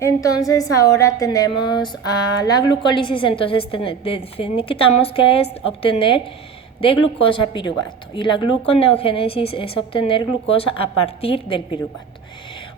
Entonces ahora tenemos a la glucólisis, entonces necesitamos que es obtener de glucosa piruvato, y la gluconeogénesis es obtener glucosa a partir del piruvato.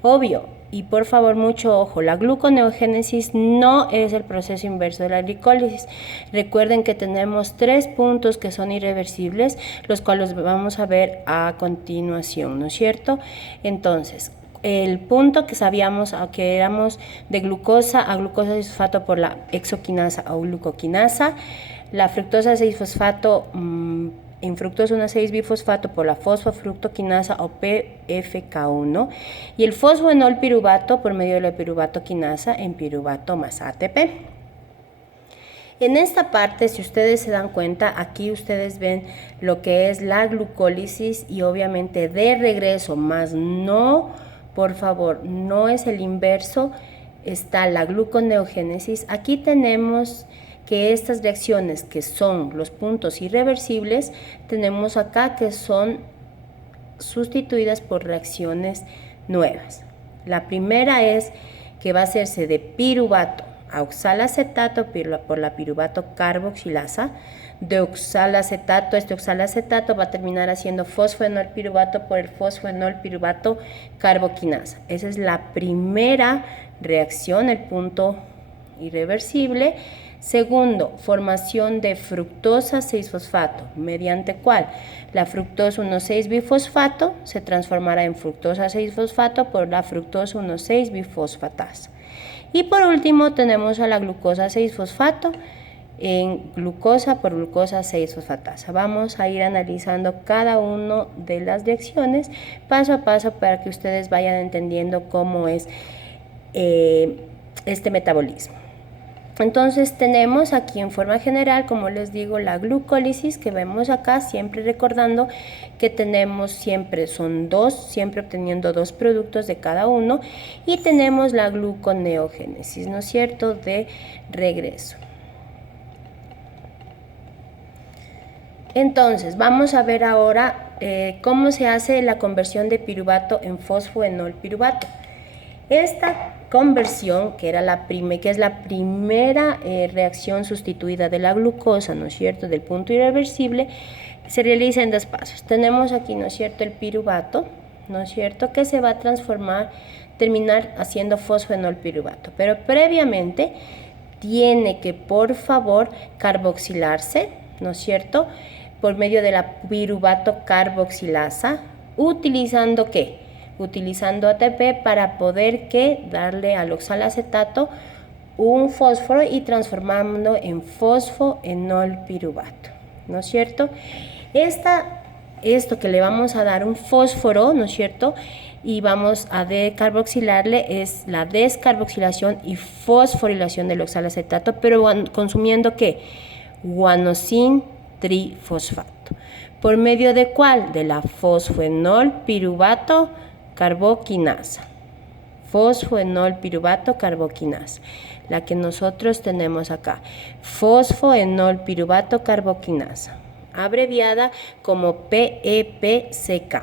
Obvio, y por favor mucho ojo, la gluconeogénesis no es el proceso inverso de la glicólisis. Recuerden que tenemos 3 puntos que son irreversibles, los cuales vamos a ver a continuación, ¿no es cierto? Entonces, el punto que sabíamos que éramos de glucosa a glucosa 6-fosfato por la hexoquinasa o glucoquinasa, la fructosa 6-fosfato en fructosa 1,6-bifosfato por la fosfofructoquinasa o PFK1, y el fosfoenol piruvato por medio de la piruvato quinasa en piruvato más ATP. En esta parte, si ustedes se dan cuenta, aquí ustedes ven lo que es la glucólisis y obviamente de regreso, más no, por favor, no es el inverso, está la gluconeogénesis. Aquí tenemos que estas reacciones que son los puntos irreversibles, tenemos acá que son sustituidas por reacciones nuevas. La primera es que va a hacerse de piruvato a oxalacetato por la piruvato carboxilasa, de oxalacetato, este oxalacetato va a terminar haciendo fosfoenol piruvato por el fosfoenol piruvato carboquinasa. Esa es la primera reacción, el punto irreversible. Segundo, formación de fructosa 6-fosfato, mediante cual la fructosa 1,6-bifosfato se transformará en fructosa 6-fosfato por la fructosa 1,6-bifosfatasa. Y por último tenemos a la glucosa 6-fosfato en glucosa por glucosa 6-fosfatasa. Vamos a ir analizando cada una de las reacciones paso a paso para que ustedes vayan entendiendo cómo es este metabolismo. Entonces tenemos aquí en forma general, como les digo, la glucólisis que vemos acá, siempre recordando que tenemos siempre siempre obteniendo 2 productos de cada uno, y tenemos la gluconeogénesis, ¿no es cierto?, de regreso. Entonces vamos a ver ahora cómo se hace la conversión de piruvato en fosfoenol piruvato. Esta conversión, que es la primera reacción sustituida de la glucosa, ¿no es cierto?, del punto irreversible, se realiza en 2 pasos. Tenemos aquí, ¿no es cierto?, el piruvato, ¿no es cierto?, que se va a terminar haciendo fosfoenol piruvato, pero previamente tiene que, por favor, carboxilarse, ¿no es cierto?, por medio de la piruvato carboxilasa, utilizando ¿qué? Utilizando ATP para poder darle al oxalacetato un fósforo y transformando en fosfoenol piruvato, ¿no es cierto? Esto que le vamos a dar un fósforo, ¿no es cierto?, y vamos a decarboxilarle, es la descarboxilación y fosforilación del oxalacetato, pero consumiendo ¿qué? Guanosin trifosfato. ¿Por medio de cuál? De la fosfoenol piruvato carboquinasa. Fosfoenol piruvato carboquinasa, la que nosotros tenemos acá, fosfoenol piruvato carboquinasa, abreviada como PEPCK,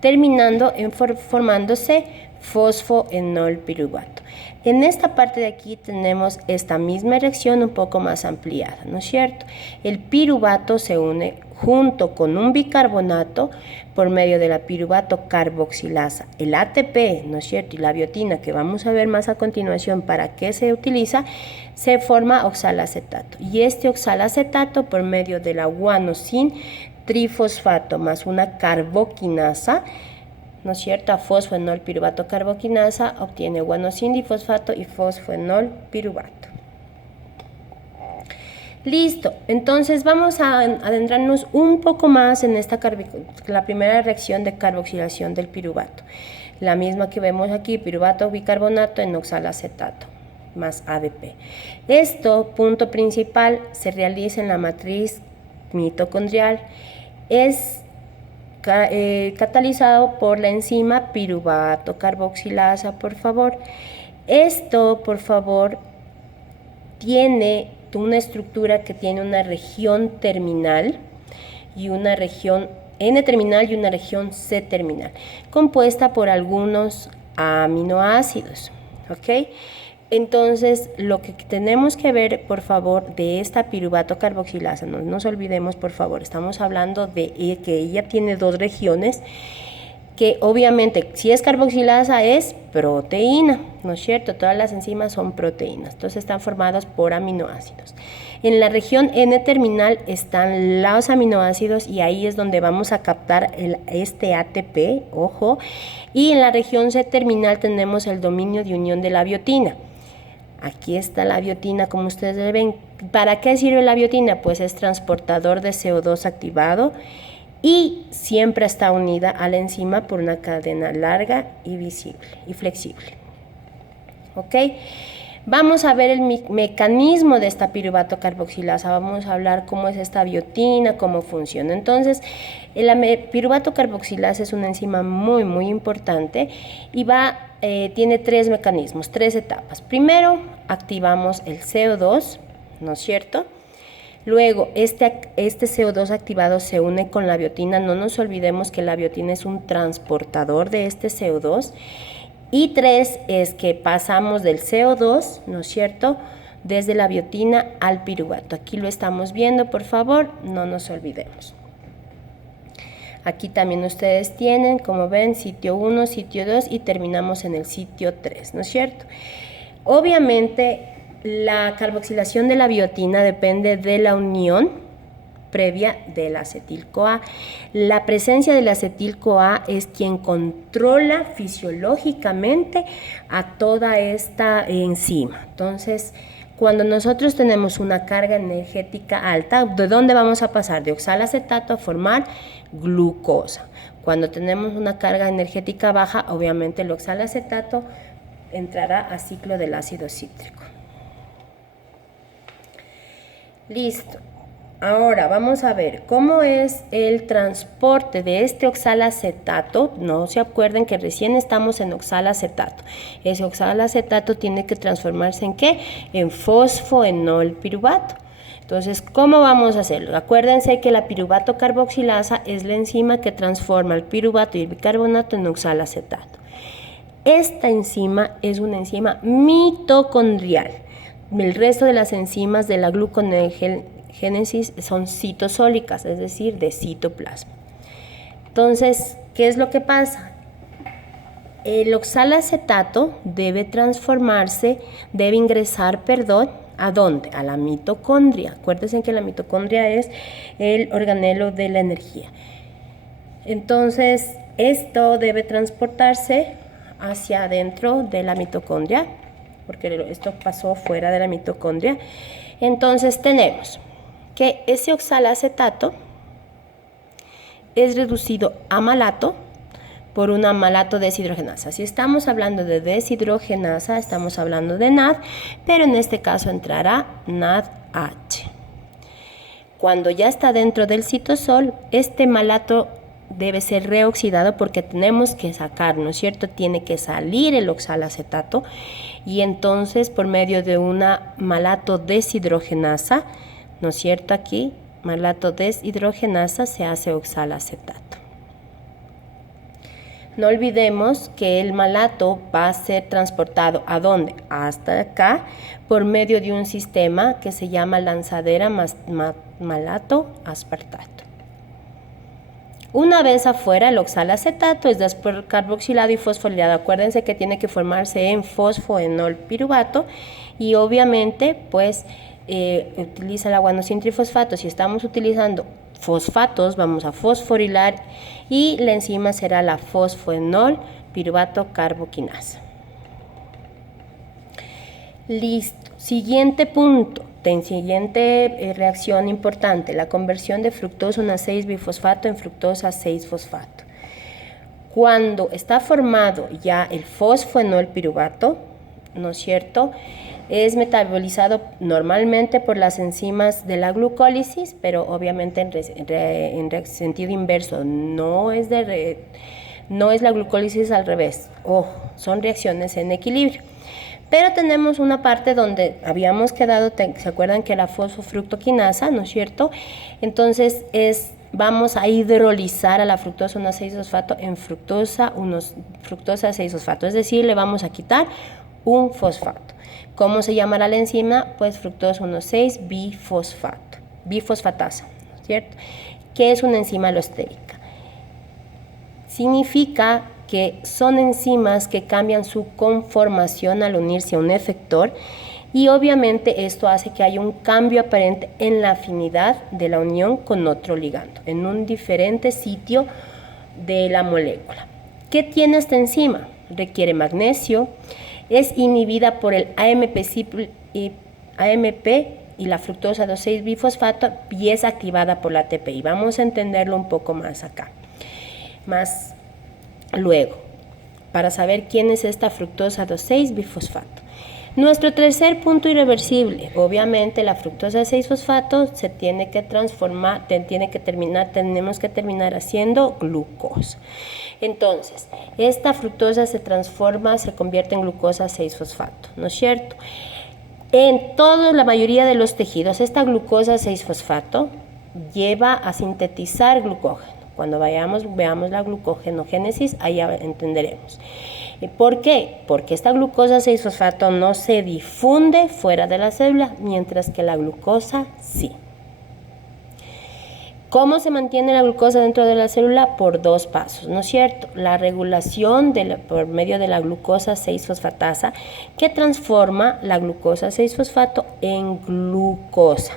terminando en formándose fosfoenol piruvato. En esta parte de aquí tenemos esta misma reacción un poco más ampliada, ¿no es cierto? El piruvato se une junto con un bicarbonato por medio de la piruvato carboxilasa, el ATP, ¿no es cierto?, y la biotina, que vamos a ver más a continuación para qué se utiliza, se forma oxalacetato. Y este oxalacetato, por medio de la guanosin trifosfato más una carboquinasa, ¿no es cierto?, a fosfoenol piruvato carboquinasa, obtiene guanosin difosfato y fosfoenol piruvato. Listo, entonces vamos a adentrarnos un poco más en la primera reacción de carboxilación del piruvato, la misma que vemos aquí, piruvato bicarbonato en oxalacetato más ADP. Esto, punto principal, se realiza en la matriz mitocondrial, es catalizado por la enzima piruvato carboxilasa, por favor. Esto, por favor, tiene una estructura que tiene una región terminal y una región N terminal y una región C terminal, compuesta por algunos aminoácidos, ¿ok? Entonces, lo que tenemos que ver, por favor, de esta piruvato carboxilasa, no nos olvidemos, por favor, estamos hablando de que ella tiene dos regiones, que obviamente, si es carboxilasa, es proteína, ¿no es cierto? Todas las enzimas son proteínas, entonces están formadas por aminoácidos. En la región N-terminal están los aminoácidos y ahí es donde vamos a captar este ATP, ojo, y en la región C-terminal tenemos el dominio de unión de la biotina. Aquí está la biotina, como ustedes ven. ¿Para qué sirve la biotina? Pues es transportador de CO2 activado y siempre está unida a la enzima por una cadena larga y visible y flexible. ¿Ok? Vamos a ver el mecanismo de esta piruvato carboxilasa. Vamos a hablar cómo es esta biotina, cómo funciona. Entonces, la piruvato carboxilasa es una enzima muy importante y tiene tres mecanismos, tres etapas. Primero, activamos el CO2, ¿no es cierto? Luego, este CO2 activado se une con la biotina. No nos olvidemos que la biotina es un transportador de este CO2. Y tres, es que pasamos del CO2, ¿no es cierto?, desde la biotina al piruvato. Aquí lo estamos viendo, por favor, no nos olvidemos. Aquí también ustedes tienen, como ven, sitio 1, sitio 2 y terminamos en el sitio 3, ¿no es cierto? Obviamente, la carboxilación de la biotina depende de la unión previa del acetil-CoA. La presencia del acetil-CoA es quien controla fisiológicamente a toda esta enzima. Entonces, cuando nosotros tenemos una carga energética alta, ¿de dónde vamos a pasar? De oxalacetato a formar glucosa. Cuando tenemos una carga energética baja, obviamente el oxalacetato entrará a ciclo del ácido cítrico. Listo. Ahora vamos a ver cómo es el transporte de este oxalacetato. No se acuerden que recién estamos en oxalacetato. Ese oxalacetato tiene que transformarse ¿en qué? En fosfoenol piruvato. Entonces, ¿cómo vamos a hacerlo? Acuérdense que la piruvato carboxilasa es la enzima que transforma el piruvato y el bicarbonato en oxalacetato. Esta enzima es una enzima mitocondrial. El resto de las enzimas de la gluconeogénesis son citosólicas, es decir, de citoplasma. Entonces, ¿qué es lo que pasa? El oxalacetato debe ingresar, ¿a dónde? A la mitocondria. Acuérdense que la mitocondria es el organelo de la energía. Entonces, esto debe transportarse hacia adentro de la mitocondria, porque esto pasó fuera de la mitocondria. Entonces tenemos que ese oxalacetato es reducido a malato por una malato deshidrogenasa. Si estamos hablando de deshidrogenasa, estamos hablando de NAD, pero en este caso entrará NADH. Cuando ya está dentro del citosol, este malato debe ser reoxidado porque tenemos que sacar, ¿no es cierto? Tiene que salir el oxalacetato y entonces por medio de una malato deshidrogenasa, ¿no es cierto? Aquí, malato deshidrogenasa, se hace oxalacetato. No olvidemos que el malato va a ser transportado ¿a dónde? Hasta acá por medio de un sistema que se llama lanzadera malato aspartato. Una vez afuera, el oxalacetato es después carboxilado y fosforilado. Acuérdense que tiene que formarse en fosfoenol piruvato y obviamente pues utiliza el guanosin trifosfato. Si estamos utilizando fosfatos, vamos a fosforilar y la enzima será la fosfoenol piruvato carboquinasa. Listo. Siguiente punto. Siguiente reacción importante, la conversión de fructosa 1,6-bifosfato en fructosa 6-fosfato. Cuando está formado ya el fosfoenol piruvato, ¿no es cierto?, es metabolizado normalmente por las enzimas de la glucólisis, pero obviamente en sentido inverso, no es la glucólisis al revés, son reacciones en equilibrio. Pero tenemos una parte donde habíamos quedado, ¿se acuerdan que la fosfofructoquinasa, no es cierto? Entonces es vamos a hidrolizar a la fructosa 1,6-fosfato en fructosa 6-fosfato, es decir, le vamos a quitar un fosfato. ¿Cómo se llamará la enzima? Pues fructosa 1,6-bifosfato, bifosfatasa, ¿cierto? ¿Qué es una enzima alostérica? Significa que son enzimas que cambian su conformación al unirse a un efector, y obviamente esto hace que haya un cambio aparente en la afinidad de la unión con otro ligando, en un diferente sitio de la molécula. ¿Qué tiene esta enzima? Requiere magnesio, es inhibida por el AMP y la fructosa 2,6-bifosfato, y es activada por la ATPI. Vamos a entenderlo un poco más acá, más luego, para saber quién es esta fructosa 2,6-bifosfato. Nuestro tercer punto irreversible, obviamente la fructosa 6-fosfato se tiene que transformar, tenemos que terminar haciendo glucosa. Entonces, esta fructosa se transforma, se convierte en glucosa 6-fosfato, ¿no es cierto? En toda la mayoría de los tejidos, esta glucosa 6-fosfato lleva a sintetizar glucógeno. Cuando veamos la glucogenogénesis, ahí ya entenderemos. ¿Por qué? Porque esta glucosa 6-fosfato no se difunde fuera de la célula, mientras que la glucosa sí. ¿Cómo se mantiene la glucosa dentro de la célula? Por dos pasos, ¿no es cierto? La regulación por medio de la glucosa 6-fosfatasa, que transforma la glucosa 6-fosfato en glucosa,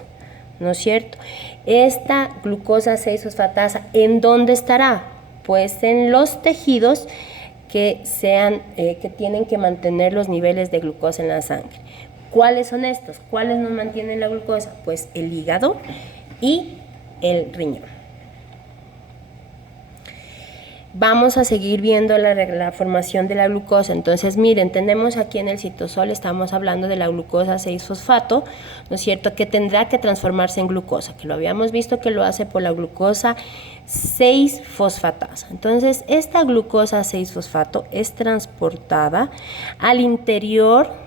¿no es cierto? Esta glucosa 6-fosfatasa, ¿en dónde estará? Pues en los tejidos que tienen que mantener los niveles de glucosa en la sangre. ¿Cuáles son estos? ¿Cuáles nos mantienen la glucosa? Pues el hígado y el riñón. Vamos a seguir viendo la formación de la glucosa. Entonces, miren, tenemos aquí en el citosol, estamos hablando de la glucosa 6-fosfato, ¿no es cierto?, que tendrá que transformarse en glucosa, que lo habíamos visto que lo hace por la glucosa 6-fosfatasa. Entonces, esta glucosa 6-fosfato es transportada al interior,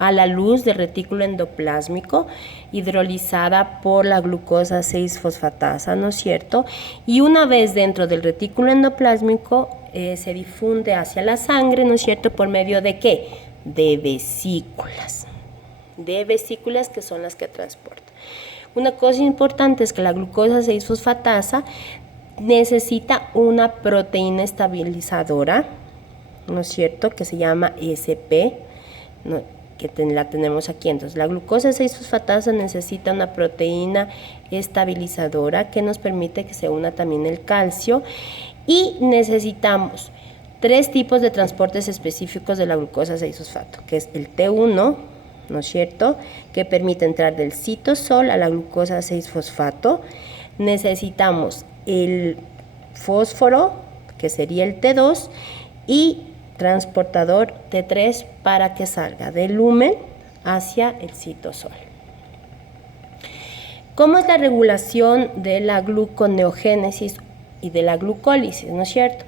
a la luz del retículo endoplásmico, hidrolizada por la glucosa 6-fosfatasa, ¿no es cierto? Y una vez dentro del retículo endoplásmico se difunde hacia la sangre, ¿no es cierto? ¿Por medio de qué? De vesículas. De vesículas, que son las que transportan. Una cosa importante es que la glucosa 6-fosfatasa necesita una proteína estabilizadora, ¿no es cierto?, que se llama SP, ¿no?, que la tenemos aquí. Entonces, la glucosa 6-fosfatasa necesita una proteína estabilizadora que nos permite que se una también el calcio, y necesitamos tres tipos de transportes específicos de la glucosa 6-fosfato, que es el T1, ¿no es cierto?, que permite entrar del citosol a la glucosa 6-fosfato. Necesitamos el fósforo, que sería el T2, y transportador T3 para que salga del lumen hacia el citosol. ¿Cómo es la regulación de la gluconeogénesis y de la glucólisis, no es cierto?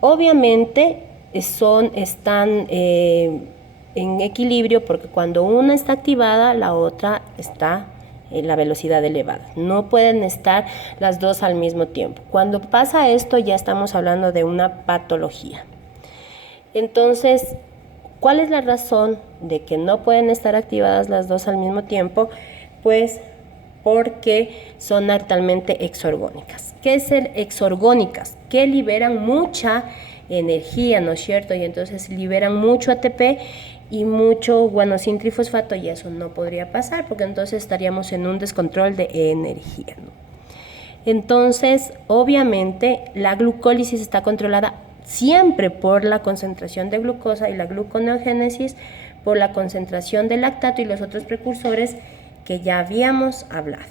Obviamente están en equilibrio, porque cuando una está activada, la otra está en la velocidad elevada. No pueden estar las dos al mismo tiempo. Cuando pasa esto, ya estamos hablando de una patología. Entonces, ¿cuál es la razón de que no pueden estar activadas las dos al mismo tiempo? Pues porque son altamente exorgónicas. ¿Qué es ser exorgónicas? Que liberan mucha energía, ¿no es cierto? Y entonces liberan mucho ATP y mucho guanosina trifosfato, y eso no podría pasar, porque entonces estaríamos en un descontrol de energía, ¿no? Entonces, obviamente, la glucólisis está controlada siempre por la concentración de glucosa, y la gluconeogénesis por la concentración de lactato y los otros precursores que ya habíamos hablado.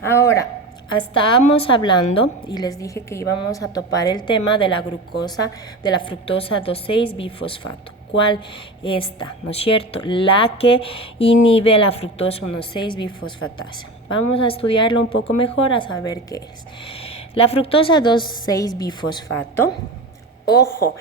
Ahora, estábamos hablando y les dije que íbamos a topar el tema de la glucosa, de la fructosa 2,6-bifosfato. ¿Cuál? Esta, ¿no es cierto? La que inhibe la fructosa 1,6-bifosfatasa. Vamos a estudiarlo un poco mejor, a saber qué es. La fructosa 2,6-bifosfato, ojo,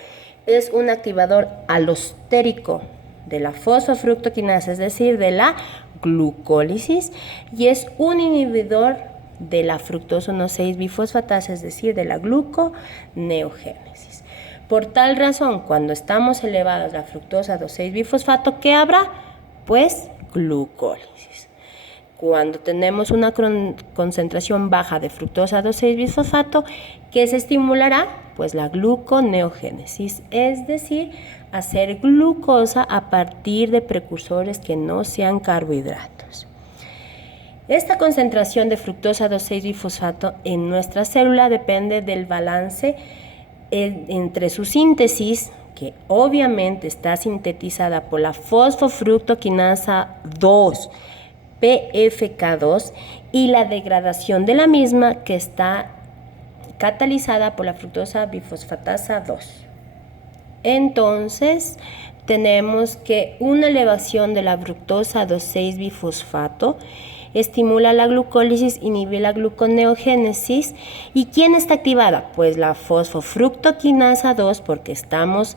es un activador alostérico de la fosfofructoquinasa, es decir, de la glucólisis, y es un inhibidor de la fructosa 1,6-bifosfatasa, es decir, de la gluconeogénesis. Por tal razón, cuando estamos elevados la fructosa 2,6-bifosfato, ¿qué habrá? Pues glucólisis. Cuando tenemos una concentración baja de fructosa 2,6-bifosfato, ¿qué se estimulará? Pues la gluconeogénesis, es decir, hacer glucosa a partir de precursores que no sean carbohidratos. Esta concentración de fructosa 2,6-bifosfato en nuestra célula depende del balance entre su síntesis, que obviamente está sintetizada por la fosfofructoquinasa 2, PFK2, y la degradación de la misma, que está catalizada por la fructosa bifosfatasa 2. Entonces, tenemos que una elevación de la fructosa 2,6-bifosfato estimula la glucólisis, inhibe la gluconeogénesis. ¿Y quién está activada? Pues la fosfofructoquinasa 2, porque estamos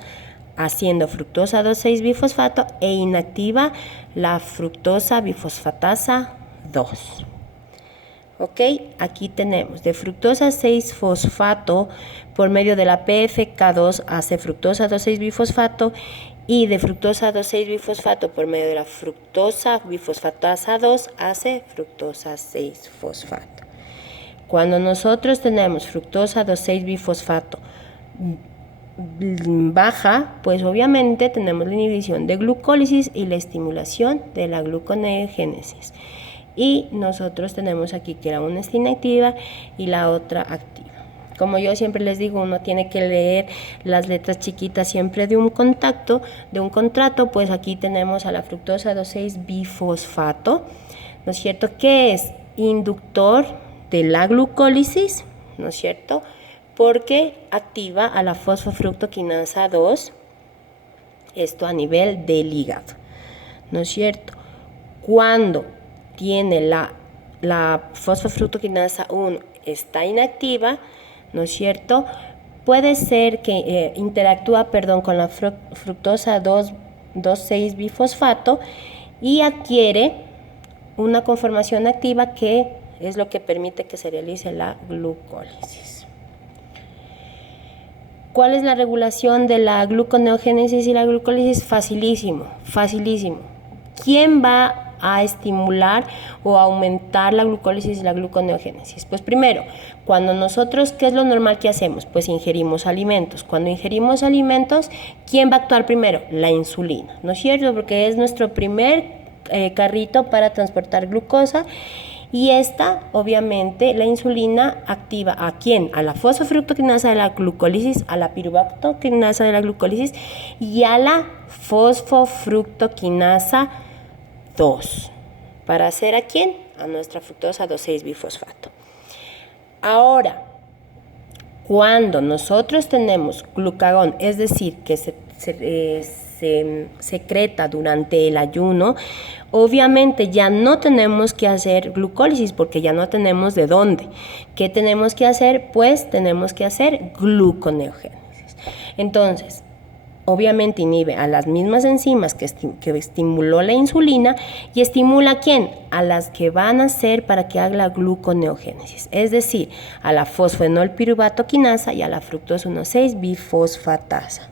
haciendo fructosa 2,6-bifosfato, e inactiva la fructosa bifosfatasa 2. ¿Ok? Aquí tenemos de fructosa 6-fosfato por medio de la PFK2 hace fructosa 2,6-bifosfato, y de fructosa 2,6-bifosfato por medio de la fructosa bifosfatasa 2 hace fructosa 6-fosfato. Cuando nosotros tenemos fructosa 2,6-bifosfato baja, pues obviamente tenemos la inhibición de glucólisis y la estimulación de la gluconeogénesis. Y nosotros tenemos aquí que la una está inactiva y la otra activa. Como yo siempre les digo, uno tiene que leer las letras chiquitas siempre de un contrato, pues aquí tenemos a la fructosa 2,6-bifosfato, ¿no es cierto?, que es inductor de la glucólisis, ¿no es cierto?, porque activa a la fosfofructoquinasa 2, esto a nivel del hígado, ¿no es cierto? Cuando tiene la fosfofructoquinasa 1 está inactiva, ¿no es cierto?, puede ser que interactúa con la fructosa 2,6-bifosfato y adquiere una conformación activa que es lo que permite que se realice la glucólisis. ¿Cuál es la regulación de la gluconeogénesis y la glucólisis? Facilísimo, facilísimo. ¿Quién va a estimular o aumentar la glucólisis y la gluconeogénesis? Pues primero, cuando nosotros, ¿qué es lo normal que hacemos? Pues ingerimos alimentos. Cuando ingerimos alimentos, ¿quién va a actuar primero? La insulina, ¿no es cierto? Porque es nuestro primer carrito para transportar glucosa. Y esta, obviamente, la insulina activa ¿a quién? A la fosfofructoquinasa de la glucólisis, a la piruvatoquinasa de la glucólisis y a la fosfofructoquinasa 2. ¿Para hacer a quién? A nuestra fructosa 2,6-bifosfato. Ahora, cuando nosotros tenemos glucagón, es decir, que se secreta durante el ayuno, obviamente ya no tenemos que hacer glucólisis porque ya no tenemos de dónde. ¿Qué tenemos que hacer? Pues tenemos que hacer gluconeogénesis. Entonces, obviamente inhibe a las mismas enzimas que estimuló la insulina y estimula ¿a quién? A las que van a hacer para que haga la gluconeogénesis, es decir, a la fosfenolpiruvatoquinasa y a la fructosa 1,6-bifosfatasa.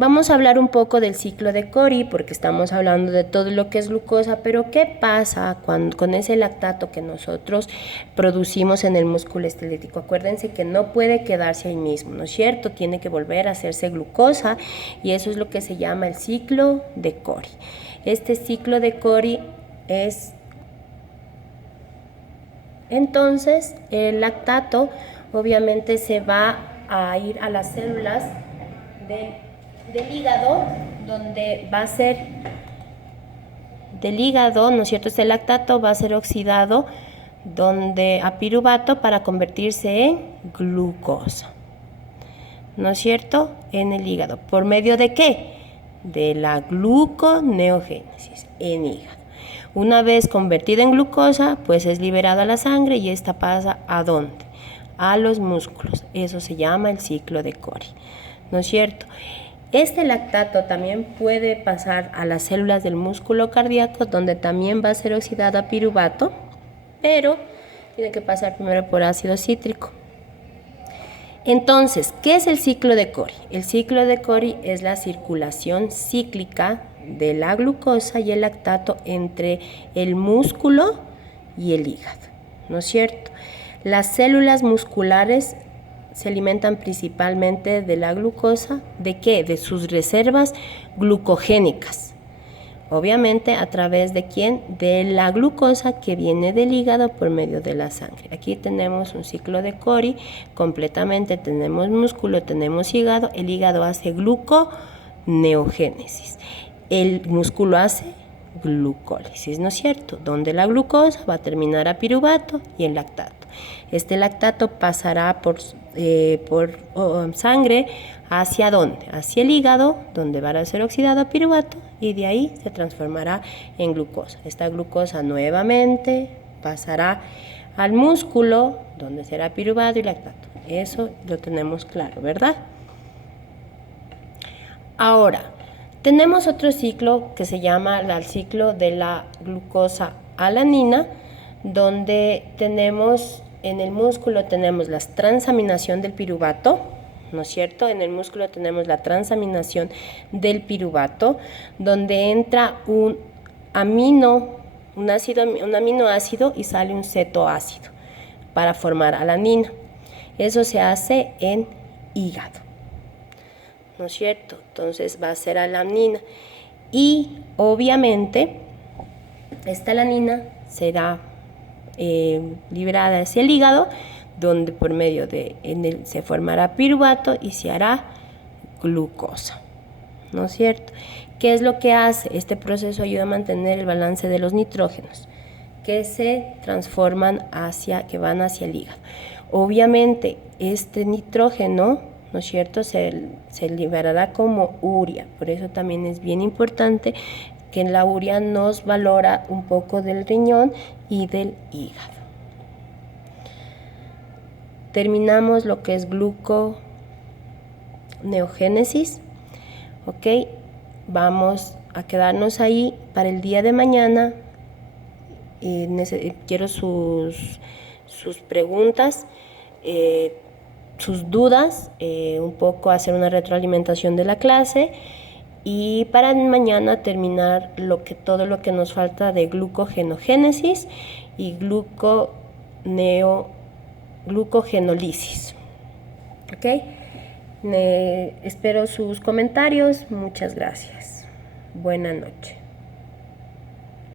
Vamos a hablar un poco del ciclo de Cori porque estamos hablando de todo lo que es glucosa, pero ¿qué pasa con ese lactato que nosotros producimos en el músculo esquelético? Acuérdense que no puede quedarse ahí mismo, ¿no es cierto? Tiene que volver a hacerse glucosa y eso es lo que se llama el ciclo de Cori. Este ciclo de Cori es, entonces, el lactato obviamente se va a ir a las células del hígado, donde va a ser del hígado, ¿no es cierto? Este lactato va a ser oxidado a piruvato para convertirse en glucosa, ¿no es cierto? En el hígado. ¿Por medio de qué? De la gluconeogénesis en hígado. Una vez convertida en glucosa, pues es liberada a la sangre y esta pasa ¿a dónde? A los músculos. Eso se llama el ciclo de Cori, ¿no es cierto? Este lactato también puede pasar a las células del músculo cardíaco, donde también va a ser oxidado a piruvato, pero tiene que pasar primero por ácido cítrico. Entonces, ¿qué es el ciclo de Cori? El ciclo de Cori es la circulación cíclica de la glucosa y el lactato entre el músculo y el hígado, ¿no es cierto? Las células musculares se alimentan principalmente de la glucosa. ¿De qué? De sus reservas glucogénicas. Obviamente, ¿a través de quién? De la glucosa que viene del hígado por medio de la sangre. Aquí tenemos un ciclo de Cori completamente. Tenemos músculo, tenemos hígado. El hígado hace gluconeogénesis. El músculo hace glucólisis, ¿no es cierto? Donde la glucosa va a terminar a piruvato y en lactato. Este lactato pasará por sangre. ¿Hacia dónde? Hacia el hígado, donde va a ser oxidado a piruvato y de ahí se transformará en glucosa. Esta glucosa nuevamente pasará al músculo, donde será piruvato y lactato. Eso lo tenemos claro, ¿verdad? Ahora, tenemos otro ciclo que se llama el ciclo de la glucosa alanina, donde tenemos en el músculo tenemos la transaminación del piruvato, ¿no es cierto? En el músculo tenemos la transaminación del piruvato, donde entra un aminoácido y sale un cetoácido para formar alanina. Eso se hace en hígado, ¿no es cierto? Entonces va a ser alanina y obviamente esta alanina será liberada hacia el hígado, donde por medio de se formará piruvato y se hará glucosa, ¿no es cierto? ¿Qué es lo que hace? Este proceso ayuda a mantener el balance de los nitrógenos que se transforman que van hacia el hígado. Obviamente este nitrógeno, ¿no es cierto?, se liberará como urea. Por eso también es bien importante que la urea nos valora un poco del riñón y del hígado. Terminamos lo que es gluconeogénesis. Ok, vamos a quedarnos ahí para el día de mañana. Quiero sus preguntas, sus dudas, un poco hacer una retroalimentación de la clase y para mañana terminar todo lo que nos falta de glucogenogénesis y glucogenólisis. ¿Ok? Espero sus comentarios. Muchas gracias. Buenas noches.